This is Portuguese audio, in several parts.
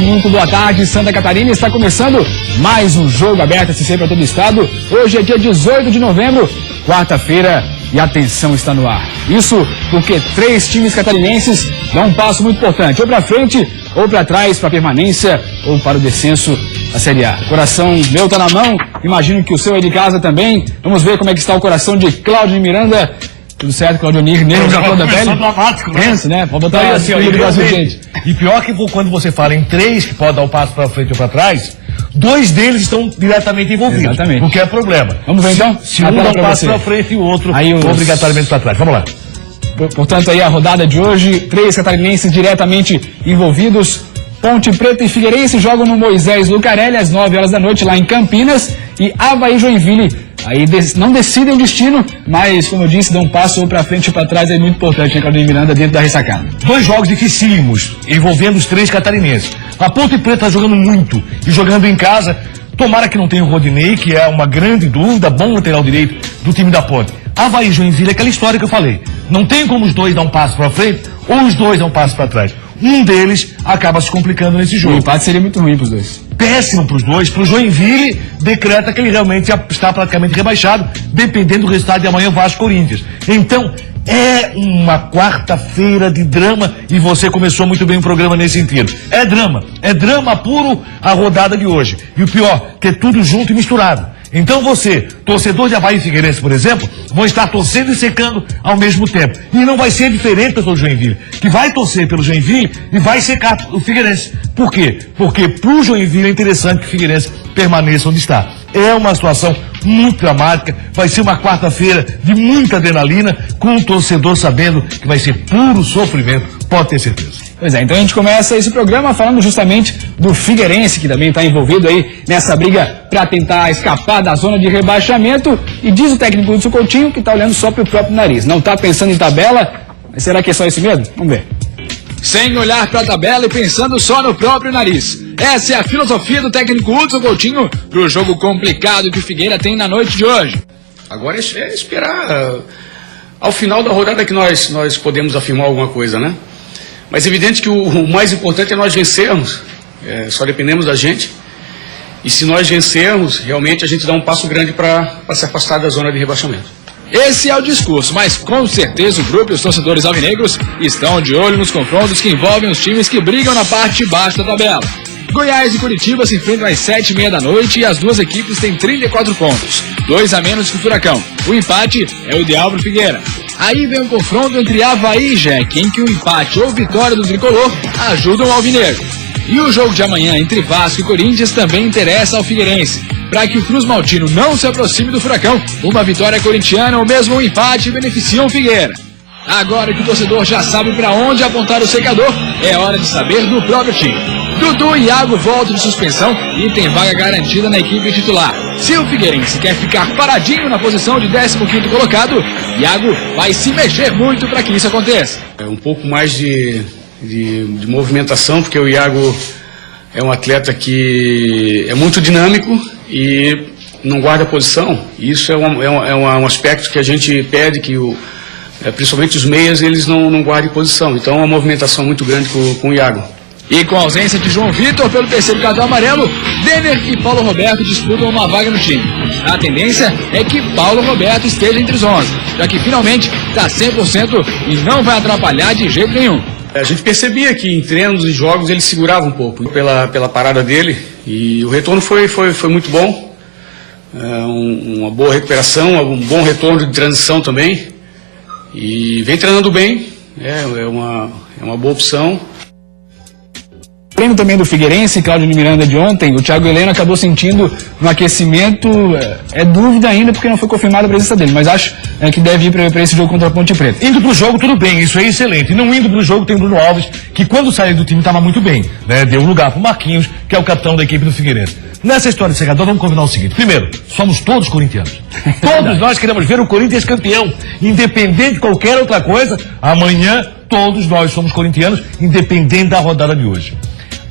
muito boa tarde, Santa Catarina. Está começando mais um Jogo Aberto SC para todo o estado. Hoje é dia 18 de novembro, quarta-feira, e a tensão está no ar. Isso porque 3 times catarinenses dão um passo muito importante, ou para frente ou para trás, para a permanência ou para o descenso da Série A. O coração meu está na mão, imagino que o seu aí de casa também. Vamos ver como é que está o coração de Cláudio de Miranda. Tudo certo, Claudio Nir, nervos da flor da pele? Dramático, né? Pensa, né? Pode botar assim, gente. E pior que quando você fala em 3 que podem dar o passo para frente ou para trás, 2 deles estão diretamente envolvidos. Exatamente. O que é problema. Vamos ver então? Se um dá um passo para frente e o outro obrigatoriamente para trás. Vamos lá. Portanto, aí a rodada de hoje, 3 catarinenses diretamente envolvidos. Ponte Preta e Figueirense jogam no Moisés Lucarelli às 9 horas da noite lá em Campinas, e Avaí e Joinville aí não decidem o destino, mas, como eu disse, dão um passo para frente ou para trás, é muito importante, né, Claudio Miranda, dentro da ressacada. 2 jogos dificílimos, envolvendo os 3 catarinenses. A Ponte Preta está jogando muito, e jogando em casa. Tomara que não tenha o Rodinei, que é uma grande dúvida, bom lateral direito do time da Ponte. Avaí e Joinville é aquela história que eu falei. Não tem como os 2 dar um passo para frente, ou os 2 dar um passo para trás. Um deles acaba se complicando nesse jogo. O empate seria muito ruim para os 2. Péssimo para os 2. Para o Joinville, decreta que ele realmente já está praticamente rebaixado, dependendo do resultado de amanhã, Vasco-Corinthians. Então, é uma quarta-feira de drama, e você começou muito bem o programa nesse sentido. É drama puro a rodada de hoje. E o pior, que é tudo junto e misturado. Então você, torcedor de Avaí e Figueirense, por exemplo, vão estar torcendo e secando ao mesmo tempo. E não vai ser diferente para o Joinville, que vai torcer pelo Joinville e vai secar o Figueirense. Por quê? Porque para o Joinville é interessante que o Figueirense permaneça onde está. É uma situação muito dramática, vai ser uma quarta-feira de muita adrenalina, com o torcedor sabendo que vai ser puro sofrimento, pode ter certeza. Pois é, então a gente começa esse programa falando justamente do Figueirense, que também está envolvido aí nessa briga para tentar escapar da zona de rebaixamento, e diz o técnico Hudson Coutinho que está olhando só para o próprio nariz, não está pensando em tabela, mas será que é só isso mesmo? Vamos ver. Sem olhar para a tabela e pensando só no próprio nariz. Essa é a filosofia do técnico Hudson Coutinho para o jogo complicado que o Figueira tem na noite de hoje. Agora é esperar ao final da rodada que nós podemos afirmar alguma coisa, né? Mas é evidente que o mais importante é nós vencermos, só dependemos da gente. E se nós vencermos, realmente a gente dá um passo grande para se afastar da zona de rebaixamento. Esse é o discurso, mas com certeza o grupo e os torcedores alvinegros estão de olho nos confrontos que envolvem os times que brigam na parte de baixo da tabela. Goiás e Curitiba se enfrentam às 7h30 da noite e as 2 equipes têm 34 pontos, 2 a menos que o Furacão. O empate é o ideal para o Figueira. Aí vem um confronto entre Avaí e Jack, em que o empate ou vitória do tricolor ajudam o alvinegro. E o jogo de amanhã entre Vasco e Corinthians também interessa ao Figueirense. Para que o Cruz Maltino não se aproxime do Furacão, uma vitória corintiana ou mesmo um empate beneficiam o Figueira. Agora que o torcedor já sabe para onde apontar o secador, é hora de saber do próprio time. Dudu e Iago voltam de suspensão e tem vaga garantida na equipe titular. Se o Figueirense quer ficar paradinho na posição de 15º colocado, Iago vai se mexer muito para que isso aconteça. É um pouco mais de movimentação, porque o Iago é um atleta que é muito dinâmico e não guarda posição. Isso é um aspecto que a gente pede, que principalmente os meias, eles não guardem posição. Então é uma movimentação muito grande com o Iago. E com a ausência de João Vitor pelo 3º cartão amarelo, Denner e Paulo Roberto disputam uma vaga no time. A tendência é que Paulo Roberto esteja entre os 11, já que finalmente está 100% e não vai atrapalhar de jeito nenhum. A gente percebia que em treinos e jogos ele segurava um pouco pela parada dele, e o retorno foi muito bom. Uma boa recuperação, um bom retorno de transição também, e vem treinando bem, é uma boa opção. Treino também do Figueirense, Cláudio de Miranda de ontem, o Thiago Heleno acabou sentindo no aquecimento, é dúvida ainda porque não foi confirmada a presença dele, mas acho que deve ir para esse jogo contra a Ponte Preta. Indo pro jogo, tudo bem, isso é excelente. E não indo pro jogo, tem o Bruno Alves, que quando saiu do time estava muito bem, né? Deu lugar pro Marquinhos, que é o capitão da equipe do Figueirense. Nessa história de secador, vamos combinar o seguinte. Primeiro, somos todos corintianos. Todos nós queremos ver o Corinthians campeão. Independente de qualquer outra coisa, amanhã todos nós somos corintianos, independente da rodada de hoje.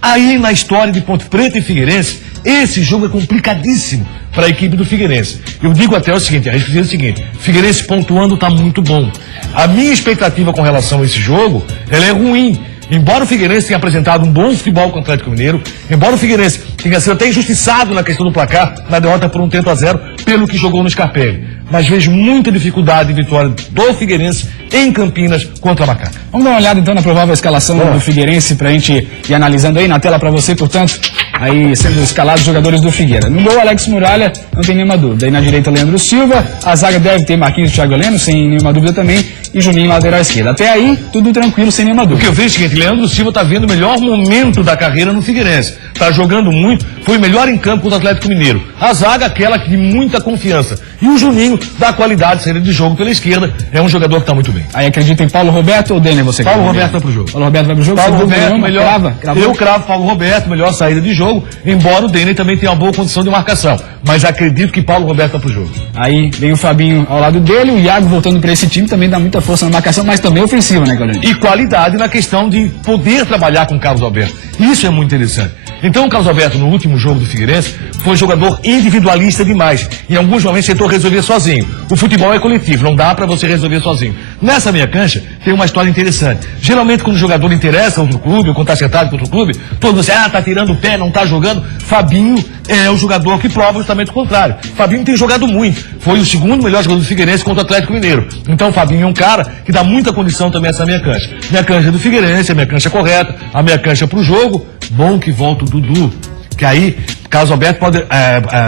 Aí na história de Ponte Preta e Figueirense, esse jogo é complicadíssimo para a equipe do Figueirense. Eu digo até o seguinte, a gente diz o seguinte, Figueirense pontuando está muito bom. A minha expectativa com relação a esse jogo, ela é ruim. Embora o Figueirense tenha apresentado um bom futebol com o Atlético Mineiro, embora o Figueirense tenha sido até injustiçado na questão do placar, na derrota por 1-0, pelo que jogou no Scarpelli. Mas vejo muita dificuldade em vitória do Figueirense em Campinas contra a Macaca. Vamos dar uma olhada então na provável escalação do Figueirense pra gente ir analisando aí na tela pra você, portanto, aí sendo escalados os jogadores do Figueira. No gol, Alex Muralha, não tem nenhuma dúvida. Aí na direita, Leandro Silva, a zaga deve ter Marquinhos e Thiago Heleno, sem nenhuma dúvida também, e Juninho lateral esquerda. Até aí, tudo tranquilo, sem nenhuma O dúvida. que eu vejo é o seguinte, Leandro Silva está vendo o melhor momento da carreira no Figueirense. Está jogando muito, foi o melhor em campo contra o Atlético Mineiro. A zaga, aquela de muita confiança. E o Juninho, da qualidade, saída de jogo pela esquerda, é um jogador que está muito bem. Aí acredita em Paulo Roberto ou Denner, você? Paulo Roberto vai pro jogo. Paulo Roberto vai pro jogo? Paulo Sem dúvida Roberto, nenhuma, melhor. cravou? Eu cravo Paulo Roberto, melhor saída de jogo, embora o Denner também tenha uma boa condição de marcação. Mas acredito que Paulo Roberto vai pro jogo. Aí vem o Fabinho ao lado dele, o Iago voltando para esse time também dá muita força na marcação, mas também ofensiva, né, Claudinei? E qualidade na questão de poder trabalhar com o Carlos Alberto. Isso é muito interessante. Então o Carlos Alberto, no último jogo do Figueirense, foi um jogador individualista demais. Em alguns momentos tentou resolver sozinho. O futebol é coletivo, não dá para você resolver sozinho. Nessa minha cancha, tem uma história interessante. Geralmente, quando o jogador interessa a outro clube, ou quando está acertado com outro clube, todos dizem, tá tirando o pé, não tá jogando. Fabinho é o jogador que prova justamente o contrário. Fabinho tem jogado muito. Foi o segundo melhor jogador do Figueirense contra o Atlético Mineiro. Então o Fabinho é um cara que dá muita condição também a essa minha cancha. Minha cancha é do Figueirense, a minha cancha é correta, a minha cancha é pro jogo. Bom que volta o Dudu, que aí Carlos Alberto pode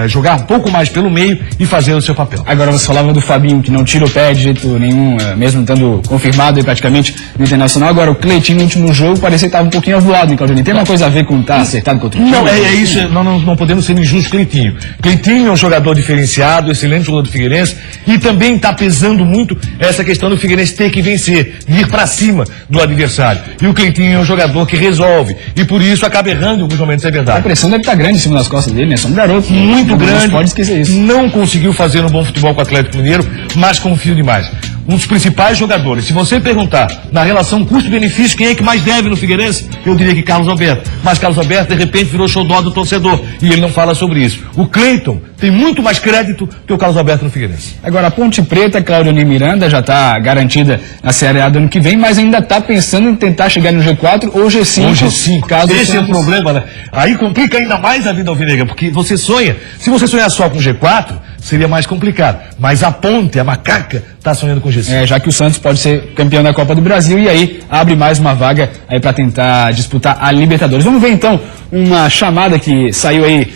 jogar um pouco mais pelo meio e fazer o seu papel. Agora você falava do Fabinho, que não tira o pé de jeito nenhum, mesmo estando confirmado aí praticamente no Internacional. Agora o Cleitinho no último jogo parecia que estava um pouquinho avoado, hein, Claudinei? Tem uma coisa a ver com estar acertado contra o time? Não, é isso, não podemos ser injustos com Cleitinho. Cleitinho é um jogador diferenciado, excelente jogador do Figueirense, e também está pesando muito essa questão do Figueirense ter que vencer, ir para cima do adversário. E o Cleitinho é um jogador que resolve, e por isso acaba errando em alguns momentos, é verdade. A pressão deve estar grande em cima das costas dele, né? São um garoto Muito grande, pode esquecer isso. Não conseguiu fazer um bom futebol com o Atlético Mineiro, mas confio demais. Um dos principais jogadores. Se você perguntar na relação custo-benefício, quem é que mais deve no Figueirense, eu diria que Carlos Alberto. Mas Carlos Alberto, de repente, virou xodó do torcedor. E ele não fala sobre isso. O Cleiton tem muito mais crédito que o Carlos Alberto no Figueirense. Agora, a Ponte Preta, Claudionei Miranda, já está garantida na Série A do ano que vem, mas ainda está pensando em tentar chegar no G4 ou G5. Ou G5. Caso Esse é o problema, né? Aí complica ainda mais a vida alvinegra, porque você sonha. Se você sonhar só com G4, seria mais complicado. Mas a Ponte, a Macaca, está sonhando com G5. Já que o Santos pode ser campeão da Copa do Brasil e aí abre mais uma vaga aí para tentar disputar a Libertadores. Vamos ver então uma chamada que saiu aí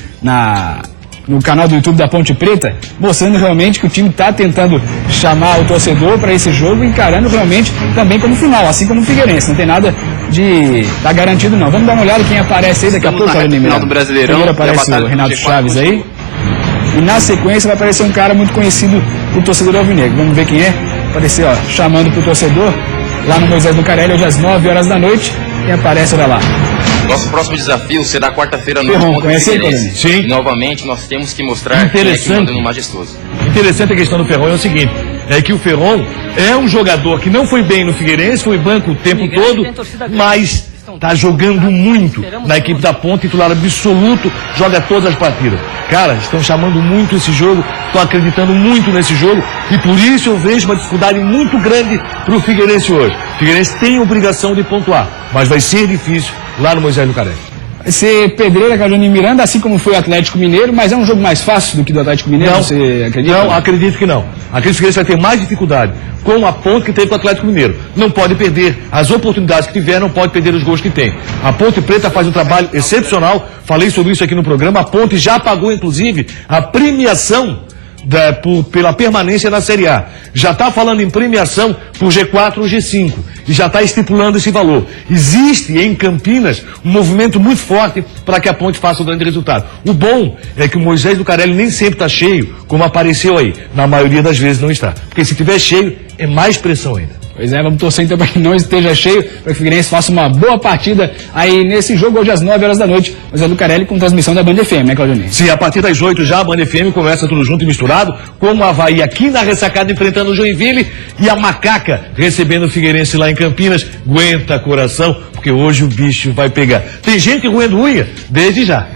no canal do YouTube da Ponte Preta, mostrando realmente que o time está tentando chamar o torcedor para esse jogo, encarando realmente também como final, assim como o Figueirense. Não tem nada de estar garantido não. Vamos dar uma olhada quem aparece aí daqui a pouco. No final do Brasileirão. Primeiro aparece o Renato Chaves aí. E na sequência vai aparecer um cara muito conhecido do torcedor alvinegro. Vamos ver quem é. Aparecer, ó, chamando pro torcedor lá no Moisés Lucarelli, hoje às 9 horas da noite. Quem aparece, olha lá. Nosso próximo desafio será quarta-feira à noite Ferron, contra o conhece ele, Figueirense. Sim. E novamente nós temos que mostrar quem é que manda no majestoso. Interessante a questão do Ferron é o seguinte, é que o Ferron é um jogador que não foi bem no Figueirense, foi banco o tempo todo, mas está jogando muito na equipe da Ponte, titular absoluto, joga todas as partidas. Cara, estão chamando muito esse jogo, estão acreditando muito nesse jogo, e por isso eu vejo uma dificuldade muito grande para o Figueirense hoje. O Figueirense tem obrigação de pontuar, mas vai ser difícil lá no Moisés Lucarelli. Vai ser pedreira, Claudionei Miranda, assim como foi o Atlético Mineiro, mas é um jogo mais fácil do que do Atlético Mineiro, Não, você acredita? Não, acredito que não. Acredito que o Figueirense vai ter mais dificuldade com a Ponte que teve com o Atlético Mineiro. Não pode perder as oportunidades que tiver, não pode perder os gols que tem. A Ponte Preta faz um trabalho excepcional, falei sobre isso aqui no programa, a Ponte já pagou inclusive a premiação pela permanência na Série A. Já está falando em premiação por G4 ou G5 e já está estipulando esse valor. Existe em Campinas um movimento muito forte para que a Ponte faça um grande resultado. O bom é que o Moisés Lucarelli nem sempre está cheio, como apareceu aí. Na maioria das vezes não está. Porque se estiver cheio, é mais pressão ainda. Pois é, vamos torcer então para que não esteja cheio, para que o Figueirense faça uma boa partida aí nesse jogo hoje às 9 horas da noite. Mas é Lucarelli com transmissão da Band FM, né, Claudionei? Sim, a partir das 8 já a Band FM começa tudo junto e misturado, como a Avaí aqui na ressacada enfrentando o Joinville e a Macaca recebendo o Figueirense lá em Campinas. Aguenta coração, porque porque hoje o bicho vai pegar. Tem gente roendo unha, desde já.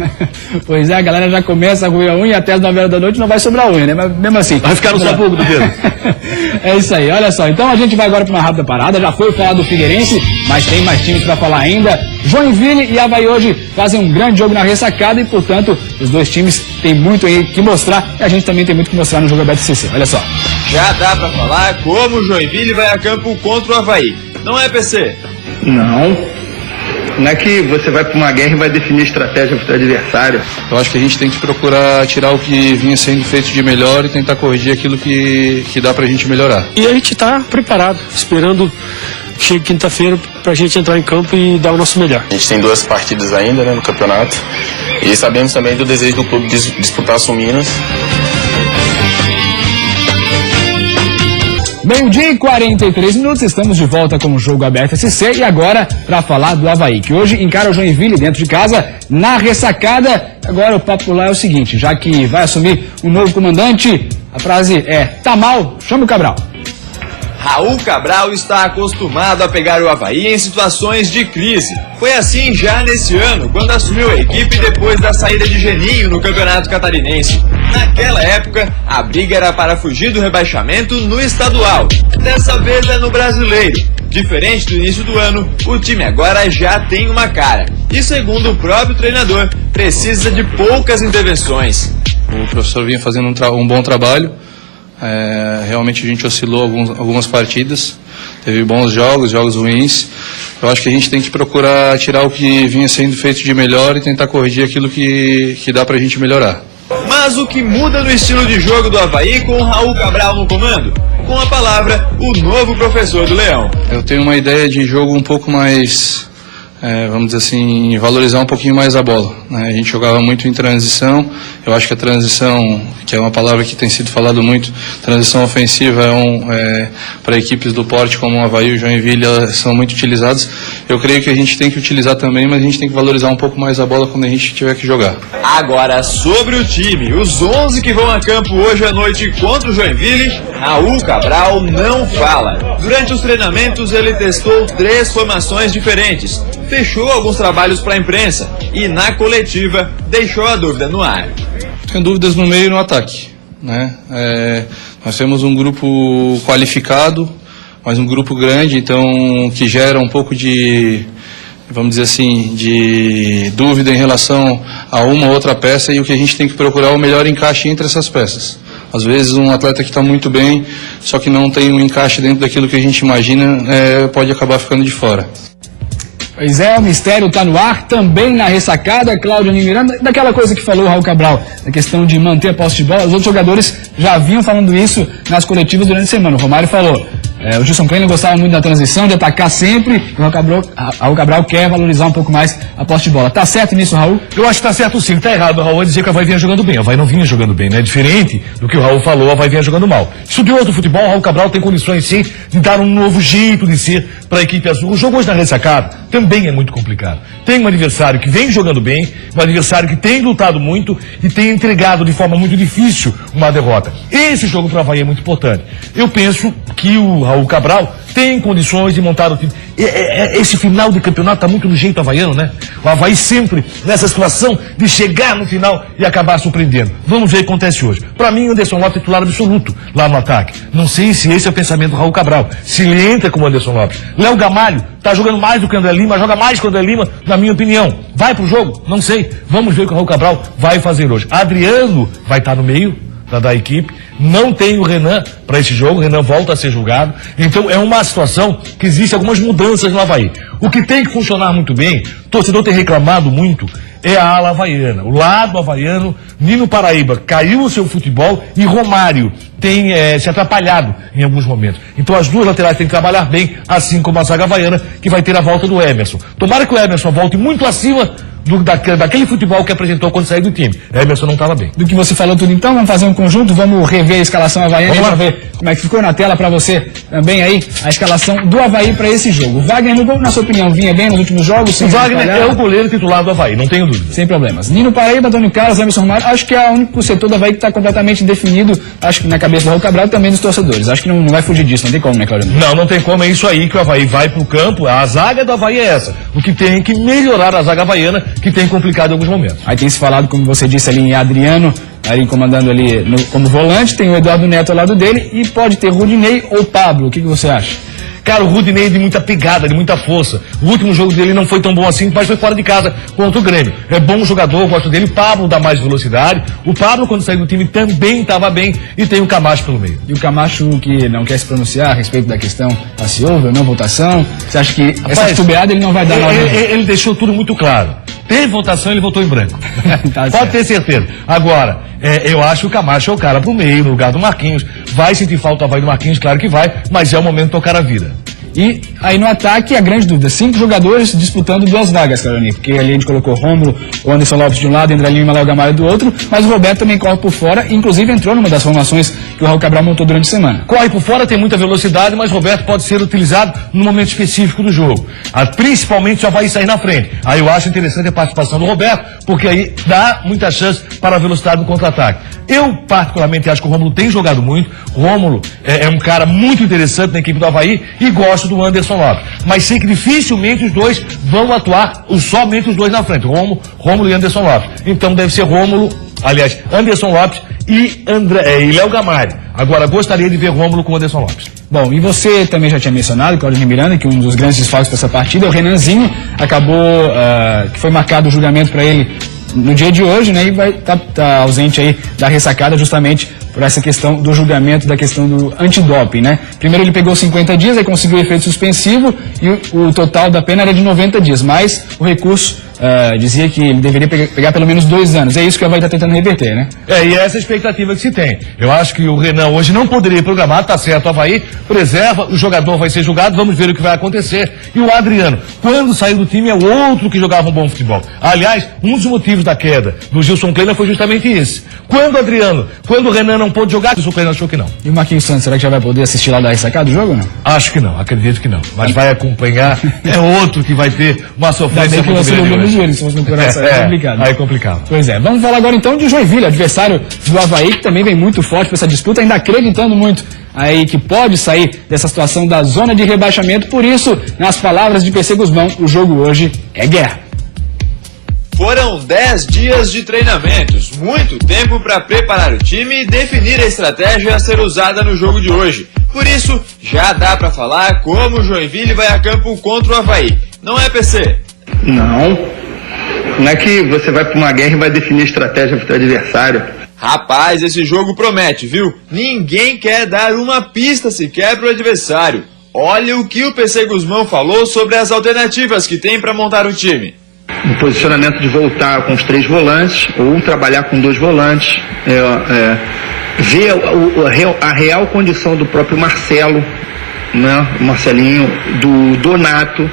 Pois é, a galera já começa a roer a unha até as 9 horas da noite não vai sobrar unha, né? Mas mesmo assim. Vai ficar no sabugo do dedo. É isso aí, olha só. Então a gente vai agora para uma rápida parada. Já foi falar do Figueirense, mas tem mais times para falar ainda. Joinville e Avaí hoje fazem um grande jogo na ressacada e, portanto, os dois times têm muito aí que mostrar e a gente também tem muito que mostrar no jogo aberto CC. Olha só. Já dá pra falar como o Joinville vai a campo contra o Avaí. Não é, PC? Não. Não é que você vai para uma guerra e vai definir estratégia para o seu adversário. Eu acho que a gente tem que procurar tirar o que vinha sendo feito de melhor e tentar corrigir aquilo que dá pra gente melhorar. E a gente tá preparado, esperando que chegue quinta-feira pra gente entrar em campo e dar o nosso melhor. A gente tem 2 partidas ainda, né, no campeonato. E sabemos também do desejo do clube de disputar as Minas. Meio-dia e 43 minutos, estamos de volta com o Jogo Aberto SC e agora para falar do Avaí, que hoje encara o Joinville dentro de casa na ressacada. Agora o papo lá é o seguinte, já que vai assumir um novo comandante, a frase é, tá mal, chama o Cabral. Raul Cabral está acostumado a pegar o Avaí em situações de crise. Foi assim já nesse ano, quando assumiu a equipe depois da saída de Geninho no Campeonato Catarinense. Naquela época, a briga era para fugir do rebaixamento no estadual. Dessa vez é no brasileiro. Diferente do início do ano, o time agora já tem uma cara. E segundo o próprio treinador, precisa de poucas intervenções. O professor vinha fazendo um bom trabalho. Realmente a gente oscilou algumas partidas, teve bons jogos ruins. Eu acho que a gente tem que procurar tirar o que vinha sendo feito de melhor e tentar corrigir aquilo que dá pra gente melhorar. Mas o que muda no estilo de jogo do Avaí com o Raul Cabral no comando? Com a palavra, o novo professor do Leão. Eu tenho uma ideia de jogo um pouco mais, vamos dizer assim, valorizar um pouquinho mais a bola, né? A gente jogava muito em transição. Eu acho que a transição, que é uma palavra que tem sido falado muito, transição ofensiva para equipes do porte como o Avaí e o Joinville são muito utilizadas. Eu creio que a gente tem que utilizar também, mas a gente tem que valorizar um pouco mais a bola quando a gente tiver que jogar. Agora sobre o time, os 11 que vão a campo hoje à noite contra o Joinville, Raul Cabral não fala. Durante os treinamentos ele testou 3 formações diferentes, fechou alguns trabalhos para a imprensa e na coletiva deixou a dúvida no ar. Tenho dúvidas no meio e no ataque, né? Nós temos um grupo qualificado, mas um grupo grande, então que gera um pouco de, vamos dizer assim, de dúvida em relação a uma ou outra peça, e o que a gente tem que procurar é o melhor encaixe entre essas peças. Às vezes um atleta que está muito bem, só que não tem um encaixe dentro daquilo que a gente imagina, pode acabar ficando de fora. Pois é, o mistério está no ar, também na ressacada, Cláudio Miranda, daquela coisa que falou o Raul Cabral, a questão de manter a posse de bola. Os outros jogadores já vinham falando isso nas coletivas durante a semana. O Romário falou, o Gilson Kleiner gostava muito da transição, de atacar sempre, e o Raul Cabral quer valorizar um pouco mais a posse de bola. Tá certo nisso, Raul? Eu acho que tá certo sim, tá errado o Raul dizer que o Avaí vinha jogando bem. O Avaí não vinha jogando bem, né? Diferente do que o Raul falou, o Avaí vinha jogando mal. Isso de outro futebol, o Raul Cabral tem condições sim de dar um novo jeito de ser para a equipe azul. O jogo hoje na ressacada também é muito complicado. Tem um adversário que vem jogando bem, um adversário que tem lutado muito e tem entregado de forma muito difícil uma derrota. Esse jogo para o Avaí é muito importante. Eu penso que o Raul Cabral tem condições de montar o time. Esse final de campeonato está muito no jeito havaiano, né? O Avaí sempre nessa situação de chegar no final e acabar surpreendendo. Vamos ver o que acontece hoje. Para mim, o Anderson Lopes é titular absoluto lá no ataque. Não sei se esse é o pensamento do Raul Cabral. Se ele entra como Anderson Lopes. Léo Gamalho está jogando mais do que o André Lima, joga mais que o André Lima, na minha opinião. Vai pro jogo? Não sei. Vamos ver o que o Raul Cabral vai fazer hoje. Adriano vai estar no meio da equipe, não tem o Renan para esse jogo, o Renan volta a ser julgado, então é uma situação que existe algumas mudanças no Avaí. O que tem que funcionar muito bem, o torcedor tem reclamado muito, é a ala havaiana, o lado havaiano. Nino Paraíba caiu o seu futebol e Romário tem se atrapalhado em alguns momentos. Então as duas laterais têm que trabalhar bem, assim como a zaga havaiana, que vai ter a volta do Emerson. Tomara que o Emerson volte muito acima daquele futebol que apresentou quando saiu do time. Emerson não estava bem. Do que você falou tudo então, vamos fazer um conjunto, vamos rever a escalação havaiana e ver como é que ficou na tela para você também aí, a escalação do Avaí para esse jogo. O Wagner no gol, na sua opinião, vinha bem nos últimos jogos? O Wagner é o goleiro titular do Avaí, não tenho dúvida. Sem problemas. Nino Paraíba, Antônio Carlos, Emerson Romário, acho que é o único setor do Avaí que está completamente definido, acho que na cabeça do Raul Cabral e também dos torcedores. Acho que não vai fugir disso, não tem como, né, Claudio? Não tem como, é isso aí que o Avaí vai pro campo, a zaga do Avaí é essa. O que tem que melhorar a zaga havaiana, que tem complicado em alguns momentos. Aí tem se falado, como você disse ali, em Adriano, ali comandando ali como volante, tem o Eduardo Neto ao lado dele e pode ter Rudinei ou Pablo. O que você acha? Cara, o Rudinei é de muita pegada, de muita força. O último jogo dele não foi tão bom assim, mas foi fora de casa contra o Grêmio. É bom jogador, gosto dele. O Pablo dá mais velocidade. O Pablo, quando saiu do time, também estava bem. E tem o Camacho pelo meio. E o Camacho, que não quer se pronunciar a respeito da questão se houve ou não votação, você acha que essa titubeada ele não vai dar nada? Ele deixou tudo muito claro. Teve votação, ele votou em branco. Tá Pode ter certeza. Agora, eu acho que o Camacho é o cara pro meio, no lugar do Marquinhos. Vai sentir falta do Marquinhos, claro que vai, mas é o momento de tocar a vida. E aí no ataque, a grande dúvida, 5 jogadores disputando 2 vagas, Carolina, porque ali a gente colocou Rômulo, o Anderson Lopes de um lado, Andrelinho e Manuel Gamalho do outro, mas o Roberto também corre por fora, inclusive entrou numa das formações que o Raul Cabral montou durante a semana. Corre por fora, tem muita velocidade, mas o Roberto pode ser utilizado no momento específico do jogo. Principalmente já vai sair na frente. Aí eu acho interessante a participação do Roberto, porque aí dá muita chance para a velocidade no contra-ataque. Eu, particularmente, acho que o Rômulo tem jogado muito. O Rômulo é um cara muito interessante na equipe do Avaí e gosto do Anderson Lopes. Mas sei que dificilmente os dois vão atuar somente os dois na frente, Rômulo e Anderson Lopes. Então deve ser Anderson Lopes e Léo Gamalho. Agora, gostaria de ver Rômulo com Anderson Lopes. Bom, e você também já tinha mencionado, Claudio Miranda, que um dos grandes desfalques para essa partida é o Renanzinho, que foi marcado o julgamento para ele no dia de hoje, né, e vai tá ausente aí da ressacada justamente por essa questão do julgamento, da questão do antidoping, né? Primeiro ele pegou 50 dias, aí conseguiu efeito suspensivo e o total da pena era de 90 dias, mas o recurso dizia que ele deveria pegar pelo menos 2 anos. É isso que o Avaí está tentando reverter, né? E essa é a expectativa que se tem. Eu acho que o Renan hoje não poderia programar, tá certo, o Avaí preserva, o jogador vai ser julgado, vamos ver o que vai acontecer. E o Adriano, quando saiu do time, é o outro que jogava um bom futebol. Aliás, um dos motivos da queda do Gilson Kleina foi justamente esse. Quando o Renan não pôde jogar, o Gilson Kleina achou que não. E o Marquinhos Santos, será que já vai poder assistir lá da ressacada do jogo ou não? Acho que não, acredito que não. Mas vai acompanhar, é outro que vai ter uma sofrência muito grande. Se fosse no coração, é complicado. Aí é complicado. Pois é, vamos falar agora então de Joinville, adversário do Avaí, que também vem muito forte para essa disputa, ainda acreditando muito aí que pode sair dessa situação da zona de rebaixamento. Por isso, nas palavras de PC Guzmão, o jogo hoje é guerra. Foram 10 dias de treinamentos, muito tempo para preparar o time e definir a estratégia a ser usada no jogo de hoje. Por isso, já dá para falar como o Joinville vai a campo contra o Avaí. Não é, PC? Não é que você vai para uma guerra e vai definir a estratégia para o teu adversário. Rapaz, esse jogo promete, viu? Ninguém quer dar uma pista sequer pro adversário. Olha o que o PC Guzmão falou sobre as alternativas que tem para montar o time. No posicionamento de voltar com os 3 volantes ou trabalhar com 2 volantes, ver a real condição do próprio Marcelo, né? O Marcelinho, do Donato.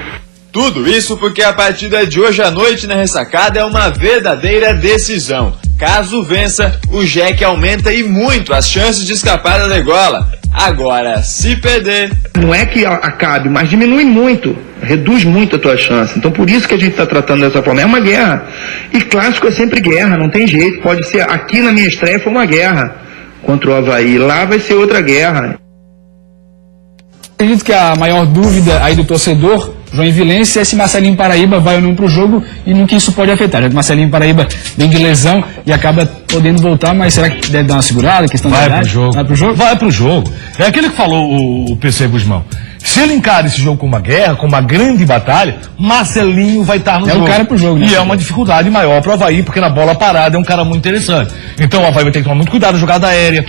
Tudo isso porque a partida de hoje à noite na ressacada é uma verdadeira decisão. Caso vença, o Jack aumenta e muito as chances de escapar da degola. Agora, se perder... Não é que acabe, mas diminui muito, reduz muito a tua chance. Então por isso que a gente está tratando dessa forma. É uma guerra. E clássico é sempre guerra, não tem jeito. Pode ser, aqui na minha estreia foi uma guerra contra o Avaí, lá vai ser outra guerra. Acredito que a maior dúvida aí do torcedor joinvilense é se Marcelinho Paraíba vai ou não para o jogo e no que isso pode afetar. Já que Marcelinho Paraíba vem de lesão e acaba podendo voltar, mas será que deve dar uma segurada? Questão da idade? Vai pro jogo? Vai pro jogo. É aquilo que falou o PC Guzmão. Se ele encara esse jogo como uma guerra, como uma grande batalha, Marcelinho vai estar no jogo. É um cara pro jogo, né? E é uma dificuldade maior pro Avaí, porque na bola parada é um cara muito interessante. Então o Avaí vai ter que tomar muito cuidado na jogada aérea,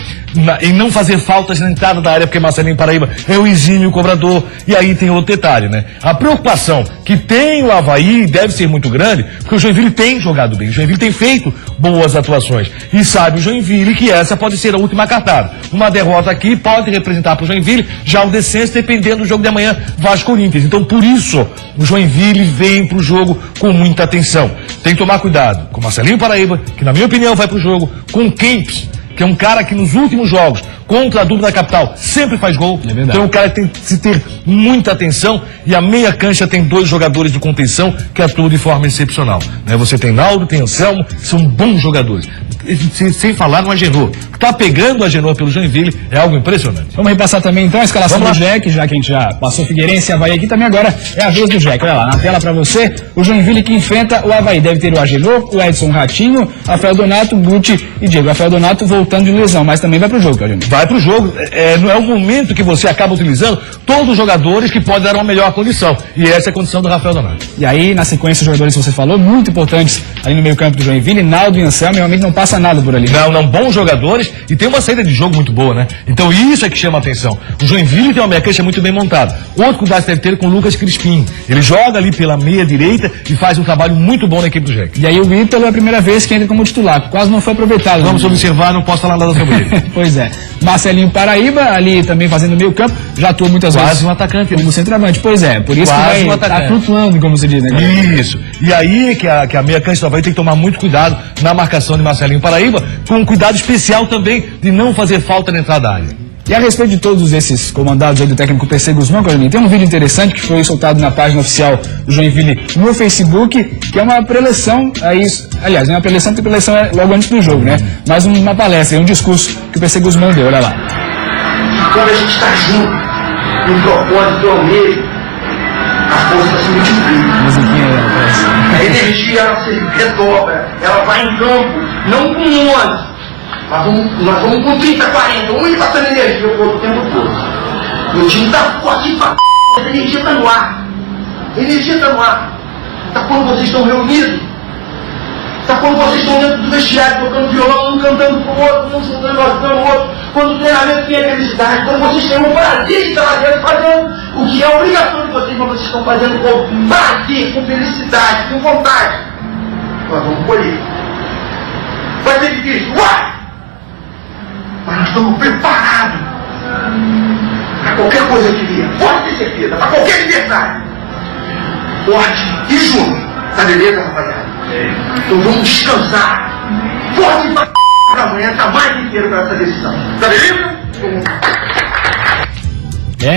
em não fazer faltas na entrada da área, porque Marcelinho Paraíba é o exímio cobrador. E aí tem outro detalhe, né? A preocupação que tem o Avaí deve ser muito grande, porque o Joinville tem jogado bem, o Joinville tem feito boas atuações. E sabe o Joinville que essa pode ser a última cartada. Uma derrota aqui pode representar pro Joinville já o descenso, dependendo jogo de amanhã, Vasco-Corinthians. Então, por isso, o Joinville vem pro jogo com muita atenção. Tem que tomar cuidado com Marcelinho Paraíba, que na minha opinião vai pro jogo, com o Kempis, que é um cara que nos últimos jogos contra a dupla da capital sempre faz gol. Então é um cara que tem que se ter muita atenção, e a meia cancha tem 2 jogadores de contenção que atuam de forma excepcional. Você tem Naldo, tem Anselmo, são bons jogadores. Sem falar no Agenor. Tá pegando o Agenor pelo Joinville é algo impressionante. Vamos repassar também então a escalação do Jack, já que a gente já passou Figueirense e Avaí aqui, também agora é a vez do Jack. Olha lá, na tela pra você, o Joinville que enfrenta o Avaí. Deve ter o Agenor, o Edson Ratinho, Rafael Donato, Guti e Diego. Rafael Donato voltando de lesão, mas também vai pro jogo, Agenor. Vai pro jogo. Não é o momento que você acaba utilizando todos os jogadores que podem dar uma melhor condição. E essa é a condição do Rafael Donato. E aí, na sequência, os jogadores que você falou, muito importantes ali no meio campo do Joinville, Naldo e Anselmo, realmente não passa nada por ali. Não, bons jogadores, e tem uma saída de jogo muito boa, né? Então isso é que chama a atenção. O Joinville tem uma meia cancha muito bem montada. Outro cuidado deve ter com o Lucas Crispim. Ele joga ali pela meia direita e faz um trabalho muito bom na equipe do Jack. E aí o Ítalo é a primeira vez que entra como titular, quase não foi aproveitado. Vamos observar, não posso falar nada sobre ele. Pois é. Marcelinho Paraíba, ali também fazendo meio campo, já atuou muitas vezes. Quase um atacante. Como centroavante, pois é. Por isso quase que vai estar flutuando, como se diz, né? Isso. E aí que a meia cancha só vai ter que tomar muito cuidado na marcação de Marcelinho Paraíba, com um cuidado especial também de não fazer falta na entrada da área. E a respeito de todos esses comandados aí do técnico PC Guzmão, Carolina, tem um vídeo interessante que foi soltado na página oficial do Joinville no Facebook, que é uma preleção, aliás, não é uma preleção, porque a preleção é logo antes do jogo, né? Mas uma palestra, um discurso que o PC Guzmão deu, olha lá. Quando a gente está junto, o propósito é o mesmo, a força se multiplica. A energia ela se redobra, ela vai em campo, não com 11. Nós vamos com 30, 40, um e passando energia o tempo todo. Meu time tá forte pra essa energia tá no ar. A energia tá no ar. Tá quando vocês estão reunidos. Tá quando vocês estão dentro do vestiário, tocando violão, um cantando pro outro, um soltando, ajudando o outro. Quando o treinamento tem a felicidade, quando vocês têm o prazer de trabalhar, fazendo o que é a obrigação de vocês, mas vocês estão fazendo com prazer, com felicidade, com vontade. Nós vamos colher. Vai ser difícil, vai! Mas nós estamos preparados para qualquer coisa que vier. Pode ter certeza, para qualquer adversário. Forte e junto. Tá beleza, rapaziada? Então vamos descansar. Forte para amanhã, tá mais inteiro para essa decisão. Tá beleza?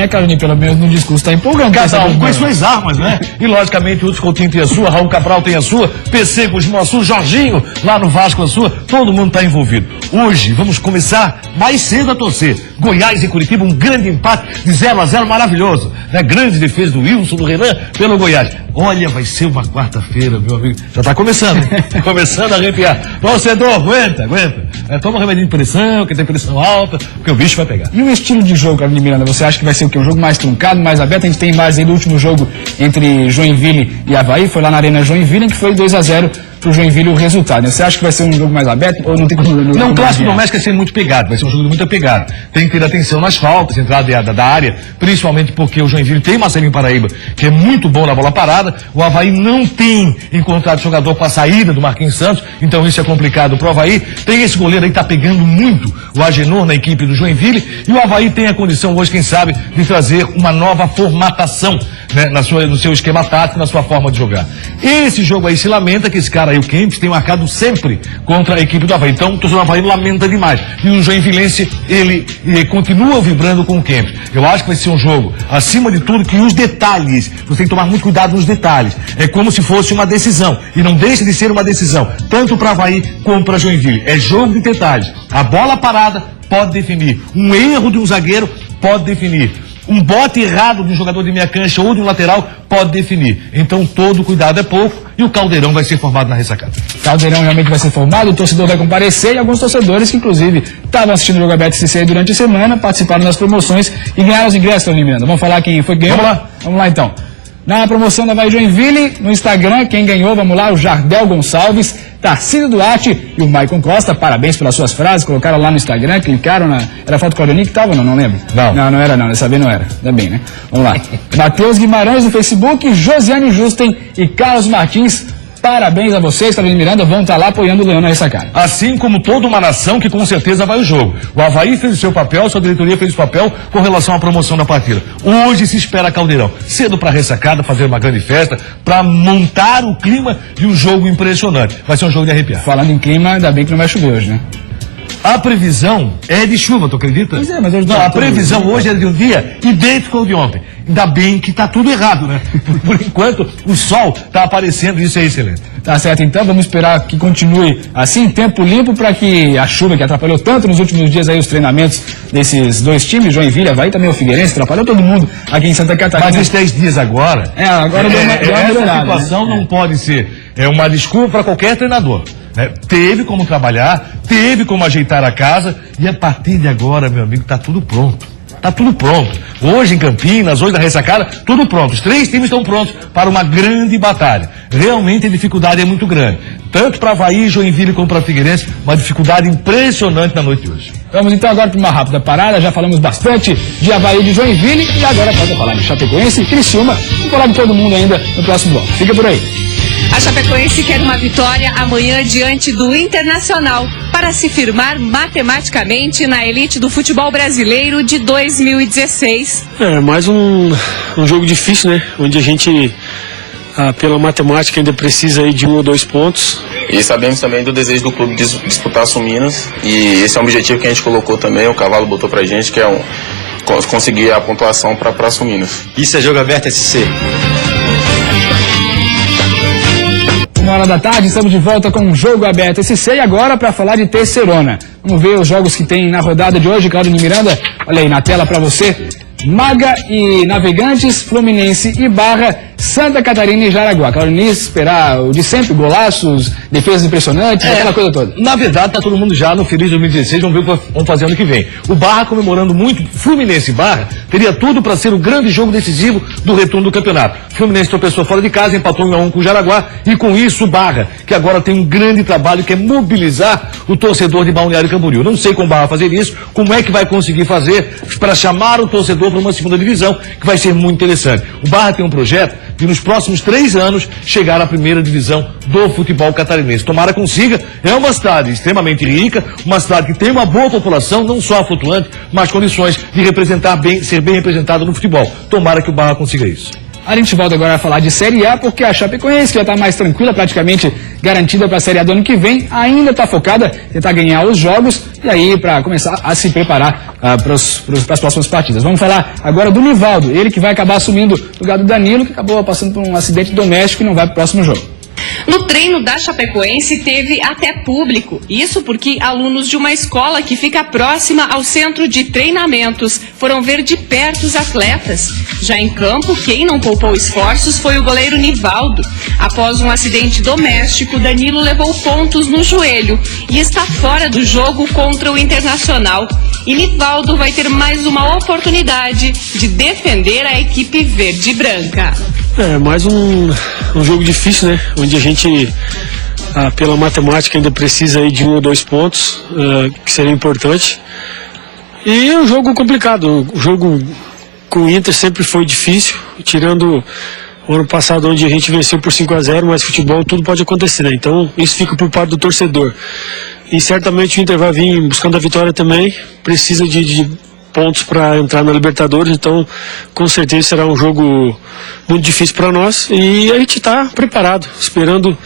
Carolina, pelo menos no discurso tá empolgando. Cada um com as suas armas, né? E logicamente o Coutinho tem a sua, Raul Cabral tem a sua, PC Guzmão a sua, Jorginho lá no Vasco a sua, todo mundo está envolvido. Hoje vamos começar mais cedo a torcer. Goiás e Curitiba, um grande empate de 0-0 maravilhoso, né? Grande defesa do Wilson, do Renan, pelo Goiás. Olha, vai ser uma quarta-feira, meu amigo. Já está começando, começando a arrepiar. Torcedor, aguenta. Toma um remedinho de pressão, que tem pressão alta, porque o bicho vai pegar. E o estilo de jogo, Carolina Miranda, você acha que vai ser o quê? Um jogo mais truncado, mais aberto? A gente tem mais aí do último jogo entre Joinville e Avaí, foi lá na Arena Joinville, em que foi 2-0 pro Joinville o resultado, né? Você acha que vai ser um jogo mais aberto ou não tem como... Não, o clássico doméstico é ser muito pegado, vai ser um jogo de muita pegada. Tem que ter atenção nas faltas, entrada da área, principalmente porque o Joinville tem Marcelinho Paraíba, que é muito bom na bola parada, o Avaí não tem encontrado jogador com a saída do Marquinhos Santos, então isso é complicado pro Avaí. Tem esse goleiro aí que tá pegando muito o Agenor na equipe do Joinville, e o Avaí tem a condição hoje, quem sabe, de trazer uma nova formatação, né, no seu esquema tático, na sua forma de jogar. Esse jogo aí se lamenta que esse cara aí, o Kempis, tem marcado sempre contra a equipe do Avaí. Então o torcedor do Avaí lamenta demais. E o Joinvilense, ele continua vibrando com o Kempis. Eu acho que vai ser um jogo, acima de tudo, que os detalhes, você tem que tomar muito cuidado nos detalhes. É como se fosse uma decisão. E não deixa de ser uma decisão, tanto para Avaí como para Joinville. É jogo de detalhes. A bola parada pode definir. Um erro de um zagueiro pode definir. Um bote errado de um jogador de meia cancha ou de um lateral pode definir. Então todo cuidado é pouco e o caldeirão vai ser formado na ressacada. Caldeirão realmente vai ser formado, o torcedor vai comparecer e alguns torcedores que inclusive estavam assistindo o jogo aberto CC durante a semana, participaram das promoções e ganharam os ingressos, Carolina Miranda. Vamos falar quem foi que ganhou? Vamos lá então. Na promoção da Avaí Joinville, no Instagram, quem ganhou, vamos lá, o Jardel Gonçalves, Tarcísio Duarte e o Maicon Costa. Parabéns pelas suas frases, colocaram lá no Instagram, clicaram na... Era a foto do Claudionir que estava ou não? Não lembro. Não era não, dessa vez não era. Ainda bem, né? Vamos lá. Matheus Guimarães no Facebook, Josiane Justen e Carlos Martins Parabéns a vocês, Carolina Miranda, vão estar lá apoiando o Leão na ressacada. Assim como toda uma nação que com certeza vai ao jogo. O Avaí fez o seu papel, sua diretoria fez o papel com relação à promoção da partida. Hoje se espera Caldeirão. Cedo para a ressacada, fazer uma grande festa, para montar o clima de um jogo impressionante. Vai ser um jogo de arrepiar. Falando em clima, ainda bem que não vai chover hoje, né? A previsão é de chuva, tu acredita? Pois é, mas hoje não, a previsão hoje é de um dia idêntico ao de ontem. Ainda bem que tá tudo errado, né? Por enquanto, o sol tá aparecendo e isso é excelente. Tá certo, então vamos esperar que continue assim, tempo limpo, para que a chuva que atrapalhou tanto nos últimos dias aí os treinamentos desses dois times, Joinville, Avaí, também o Figueirense, atrapalhou todo mundo aqui em Santa Catarina. Mas esses 3 dias agora... agora deu uma melhorada. Essa situação não pode ser uma desculpa para qualquer treinador. Teve como trabalhar, teve como ajeitar a casa e a partir de agora, meu amigo, tá tudo pronto. Tá tudo pronto. Hoje em Campinas, hoje na ressacada, tudo pronto. Os 3 times estão prontos para uma grande batalha. Realmente a dificuldade é muito grande. Tanto para Avaí, Joinville como para Figueirense, uma dificuldade impressionante na noite de hoje. Vamos então agora para uma rápida parada. Já falamos bastante de Avaí e de Joinville e agora pode falar de Chapecoense e Criciúma. Vou falar de todo mundo ainda no próximo bloco. Fica por aí. A Chapecoense quer uma vitória amanhã diante do Internacional para se firmar matematicamente na elite do futebol brasileiro de 2016. Mais um jogo difícil, né? Onde a gente, pela matemática, ainda precisa aí de 1 ou 2 pontos. E sabemos também do desejo do clube de disputar a Minas, e esse é um objetivo que a gente colocou também, o Cavalo botou pra gente, que é conseguir a pontuação para a Minas. Isso é Jogo Aberto SC. 1h da tarde, estamos de volta com o Jogo Aberto SC e agora para falar de Terceirona. Vamos ver os jogos que tem na rodada de hoje, Claudio Miranda. Olha aí na tela para você. Maga e Navegantes, Fluminense e Barra, Santa Catarina e Jaraguá. Claudinei, esperar o de sempre, golaços, defesas impressionantes, aquela coisa toda. Na verdade, tá todo mundo já no Feliz 2016, vamos ver o que vão fazer ano que vem. O Barra comemorando muito, Fluminense e Barra, teria tudo para ser o grande jogo decisivo do retorno do campeonato. Fluminense tropeçou fora de casa, empatou 1-1 com o Jaraguá e com isso o Barra, que agora tem um grande trabalho que é mobilizar o torcedor de Balneário Camboriú. Não sei como o Barra fazer isso, como é que vai conseguir fazer para chamar o torcedor para uma segunda divisão, que vai ser muito interessante. O Barra tem um projeto de nos próximos 3 anos chegar à primeira divisão do futebol catarinense. Tomara consiga, é uma cidade extremamente rica, uma cidade que tem uma boa população, não só flutuante, mas condições de representar bem, ser bem representado no futebol. Tomara que o Barra consiga isso. A gente volta agora a falar de Série A, porque a Chapecoense, que já está mais tranquila, praticamente garantida para a Série A do ano que vem, ainda está focada em tentar ganhar os jogos e aí para começar a se preparar para as próximas partidas. Vamos falar agora do Nivaldo, ele que vai acabar assumindo o lugar do Danilo, que acabou passando por um acidente doméstico e não vai para o próximo jogo. No treino da Chapecoense teve até público, isso porque alunos de uma escola que fica próxima ao centro de treinamentos foram ver de perto os atletas. Já em campo, quem não poupou esforços foi o goleiro Nivaldo. Após um acidente doméstico, Danilo levou pontos no joelho e está fora do jogo contra o Internacional. E Nivaldo vai ter mais uma oportunidade de defender a equipe verde e branca. Mais um jogo difícil, né? Onde a gente, pela matemática, ainda precisa aí de 1 ou 2 pontos, que seria importante. E é um jogo complicado. O jogo com o Inter sempre foi difícil, tirando o ano passado, onde a gente venceu por 5-0, mas futebol tudo pode acontecer, né? Então isso fica por parte do torcedor. E certamente o Inter vai vir buscando a vitória também, precisa de pontos para entrar na Libertadores, então com certeza será um jogo muito difícil para nós e a gente está preparado, esperando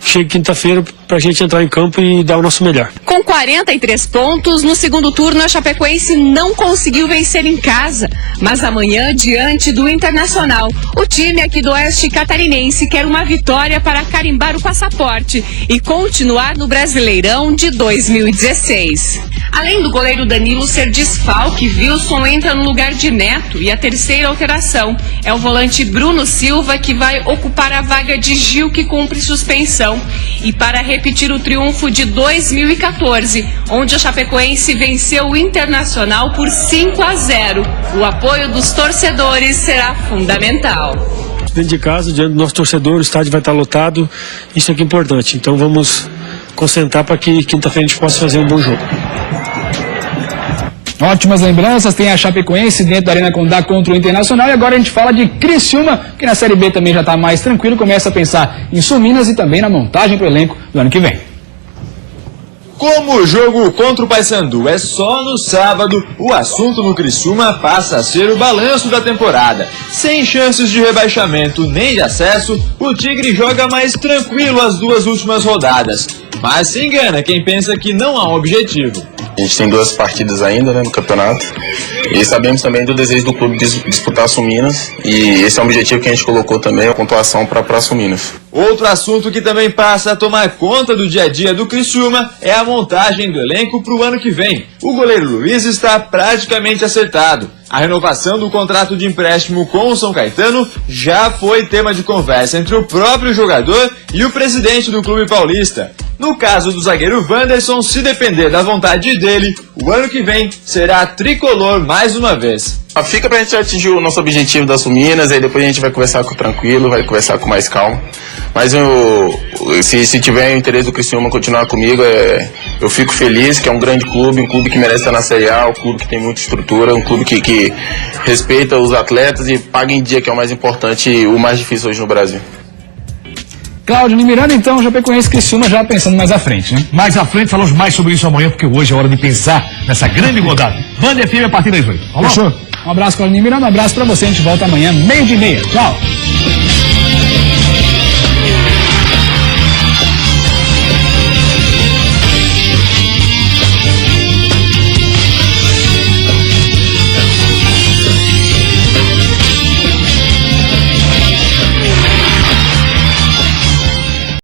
que chegue quinta-feira para a gente entrar em campo e dar o nosso melhor. Com 43 pontos, no segundo turno a Chapecoense não conseguiu vencer em casa, mas amanhã, diante do Internacional, o time aqui do Oeste Catarinense quer uma vitória para carimbar o passaporte e continuar no Brasileirão de 2016. Além do goleiro Danilo ser desfalque, Wilson entra no lugar de Neto e a terceira alteração é o volante Bruno Silva, que vai ocupar a vaga de Gil, que cumpre suspensão. E para repetir o triunfo de 2014, onde a Chapecoense venceu o Internacional por 5-0, o apoio dos torcedores será fundamental. Dentro de casa, diante do nosso torcedor, o estádio vai estar lotado, isso é que é importante. Então vamos concentrar para que quinta-feira a gente possa fazer um bom jogo. Ótimas lembranças, tem a Chapecoense dentro da Arena Condá contra o Internacional e agora a gente fala de Criciúma, que na Série B também já está mais tranquilo, começa a pensar em Suminas e também na montagem para o elenco do ano que vem. Como o jogo contra o Paysandu é só no sábado, o assunto no Criciúma passa a ser o balanço da temporada. Sem chances de rebaixamento nem de acesso, o Tigre joga mais tranquilo as 2 últimas rodadas. Mas se engana quem pensa que não há um objetivo. A gente tem 2 partidas ainda, né, no campeonato. E sabemos também do desejo do clube de disputar a Suminas. E esse é um objetivo que a gente colocou também, a pontuação para a Suminas. Outro assunto que também passa a tomar conta do dia a dia do Criciúma é a montagem do elenco para o ano que vem. O goleiro Luiz está praticamente acertado. A renovação do contrato de empréstimo com o São Caetano já foi tema de conversa entre o próprio jogador e o presidente do clube paulista. No caso do zagueiro Wanderson, se depender da vontade dele, o ano que vem será tricolor mais uma vez. Fica pra gente atingir o nosso objetivo das Suminas, aí depois a gente vai conversar tranquilo, vai conversar com mais calma. Mas se tiver o interesse do Criciúma continuar comigo, eu fico feliz, que é um grande clube, um clube que merece estar na Série A, um clube que tem muita estrutura, um clube que respeita os atletas e paga em dia, que é o mais importante e o mais difícil hoje no Brasil. Cláudio Miranda, então, Chapecoense e Criciúma já pensando mais à frente, né? Mais à frente, falamos mais sobre isso amanhã, porque hoje é hora de pensar nessa grande rodada. Band FM a partir das 8. Fechou. Um abraço, Cláudio Miranda, um abraço pra você, a gente volta amanhã, 12:30. Tchau.